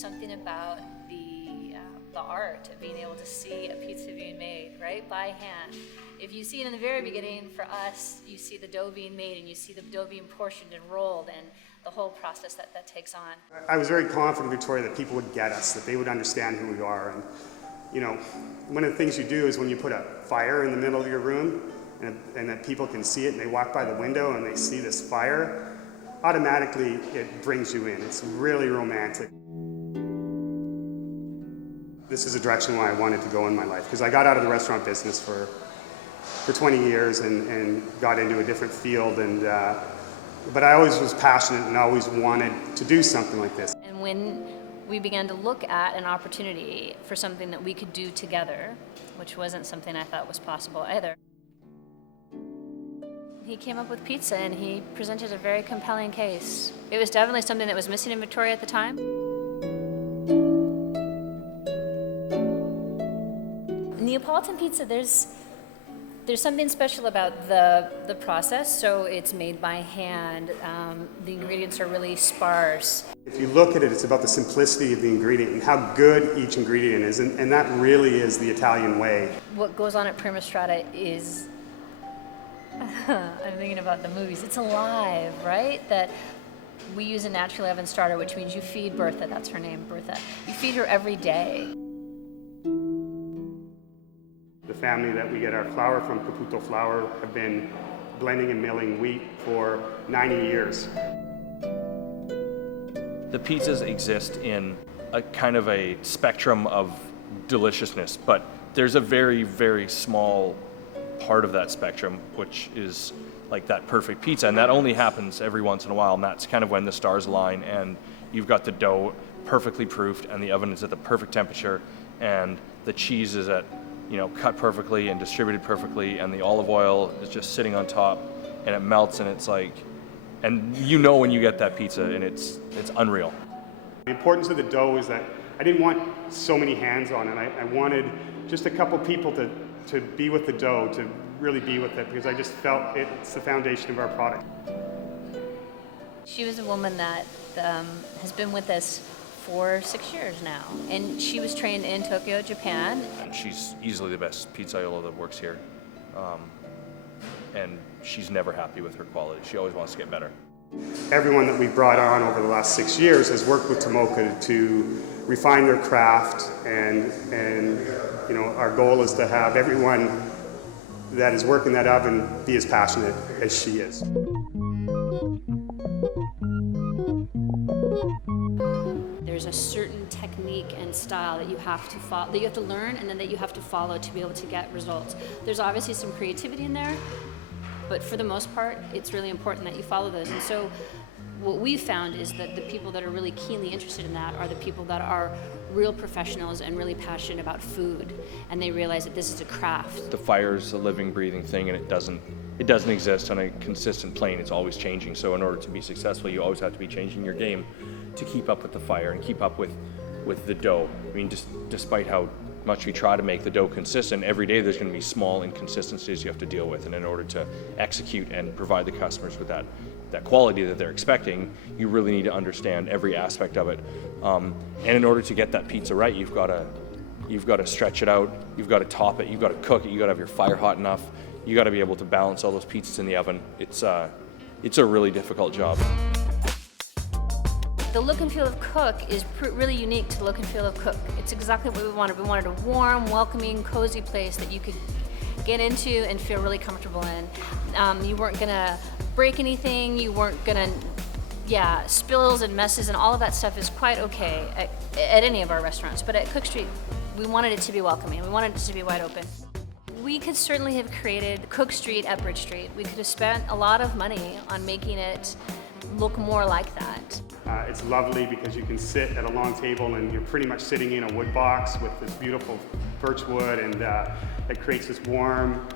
something about the art of being able to see a pizza being made, right, by hand. If you see it in the very beginning, for us, you see the dough being made and you see the dough being portioned and rolled and the whole process that takes on. I was very confident, Victoria, that people would get us, that they would understand who we are. And, you know, one of the things you do is when you put a fire in the middle of your room and that people can see it and they walk by the window and they see this fire, automatically it brings you in. It's really romantic. This is a direction why I wanted to go in my life, because I got out of the restaurant business for 20 years and got into a different field, but I always was passionate and always wanted to do something like this. And when we began to look at an opportunity for something that we could do together, which wasn't something I thought was possible either, he came up with pizza and he presented a very compelling case. It was definitely something that was missing in Victoria at the time. Neapolitan pizza, there's something special about the process. So it's made by hand. The ingredients are really sparse. If you look at it, it's about the simplicity of the ingredient and how good each ingredient is, and that really is the Italian way. What goes on at Prima Strada is, I'm thinking about the movies, it's alive, right? That we use a naturally oven starter, which means you feed Bertha, that's her name, Bertha. You feed her every day. The family that we get our flour from, Caputo Flour, have been blending and milling wheat for 90 years. The pizzas exist in a kind of a spectrum of deliciousness, but there's a very, very small part of that spectrum, which is like that perfect pizza, and that only happens every once in a while, and that's kind of when the stars align and you've got the dough perfectly proofed and the oven is at the perfect temperature and the cheese is at, you know, cut perfectly and distributed perfectly, and the olive oil is just sitting on top and it melts, and it's like, and you know when you get that pizza, and it's unreal. The importance of the dough is that I didn't want so many hands on it. I wanted just a couple people to be with the dough, to really be with it, because I just felt it's the foundation of our product. She was a woman that has been with us for 6 years now, and she was trained in Tokyo, Japan. And she's easily the best pizzaiola that works here, and she's never happy with her quality. She always wants to get better. Everyone that we've brought on over the last 6 years has worked with Tomoka to refine their craft, and you know, our goal is to have everyone that is working that oven be as passionate as she is. There's a certain technique and style that you have to follow, that you have to learn, and then that you have to follow to be able to get results. There's obviously some creativity in there, but for the most part, it's really important that you follow those. And so what we've found is that the people that are really keenly interested in that are the people that are real professionals and really passionate about food, and they realize that this is a craft. The fire's a living, breathing thing, and it doesn't exist on a consistent plane. It's always changing. So in order to be successful, you always have to be changing your game to keep up with the fire and keep up with the dough. I mean, just despite how much we try to make the dough consistent, every day there's going to be small inconsistencies you have to deal with, and in order to execute and provide the customers with that quality that they're expecting, you really need to understand every aspect of it. And in order to get that pizza right, you've got to stretch it out, you've got to top it, you've got to cook it, you've got to have your fire hot enough, you got to be able to balance all those pizzas in the oven. It's a really difficult job. The look and feel of Cook is really unique to the look and feel of Cook. It's exactly what we wanted. We wanted a warm, welcoming, cozy place that you could get into and feel really comfortable in. You weren't gonna break anything, you weren't gonna, spills and messes and all of that stuff is quite okay at any of our restaurants. But at Cook Street, we wanted it to be welcoming. We wanted it to be wide open. We could certainly have created Cook Street at Bridge Street. We could have spent a lot of money on making it look more like that. It's lovely because you can sit at a long table and you're pretty much sitting in a wood box with this beautiful birch wood, and it creates this warm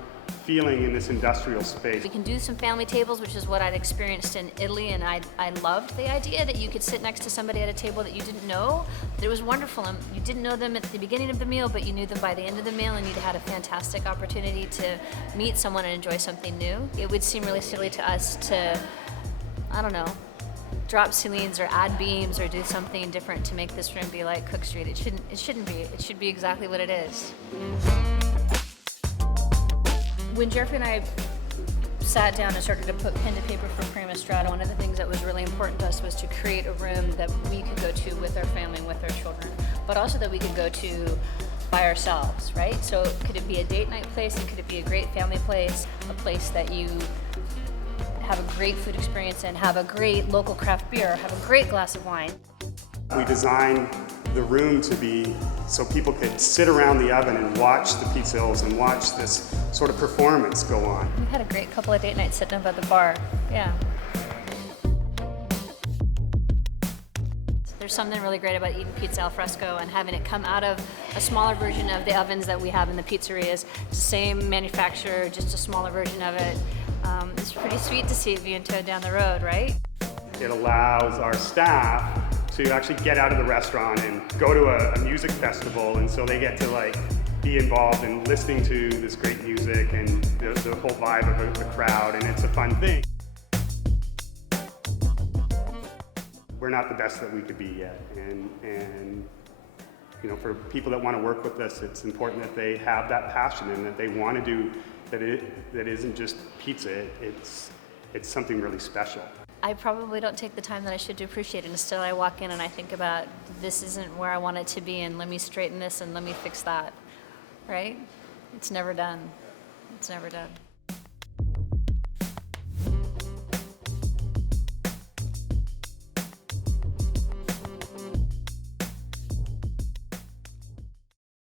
feeling in this industrial space. We can do some family tables, which is what I'd experienced in Italy, and I loved the idea that you could sit next to somebody at a table that you didn't know. It was wonderful, and you didn't know them at the beginning of the meal, but you knew them by the end of the meal, and you'd had a fantastic opportunity to meet someone and enjoy something new. It would seem really silly to us to, I don't know, drop ceilings or add beams or do something different to make this room be like Cook Street. It shouldn't be. It should be exactly what it is. When Jeffrey and I sat down and started to put pen to paper for Prima Strada, one of the things that was really important to us was to create a room that we could go to with our family, with our children, but also that we could go to by ourselves, right? So could it be a date night place, and could it be a great family place, a place that you have a great food experience in, have a great local craft beer, have a great glass of wine. We designed the room to be so people could sit around the oven and watch the pizza hills and watch this sort of performance go on. We've had a great couple of date nights sitting up at the bar, yeah. There's something really great about eating pizza al fresco and having it come out of a smaller version of the ovens that we have in the pizzerias. It's the same manufacturer, just a smaller version of it. It's pretty sweet to see it being towed down the road, right? It allows our staff to actually get out of the restaurant and go to a music festival, and so they get to like be involved in listening to this great music and the whole vibe of the crowd, and it's a fun thing. We're not the best that we could be yet, and you know, for people that want to work with us, it's important that they have that passion and that they want to do that isn't just pizza. It's something really special. I probably don't take the time that I should to appreciate it. Instead, I walk in and I think about, this isn't where I want it to be, and let me straighten this and let me fix that, right? It's never done. It's never done.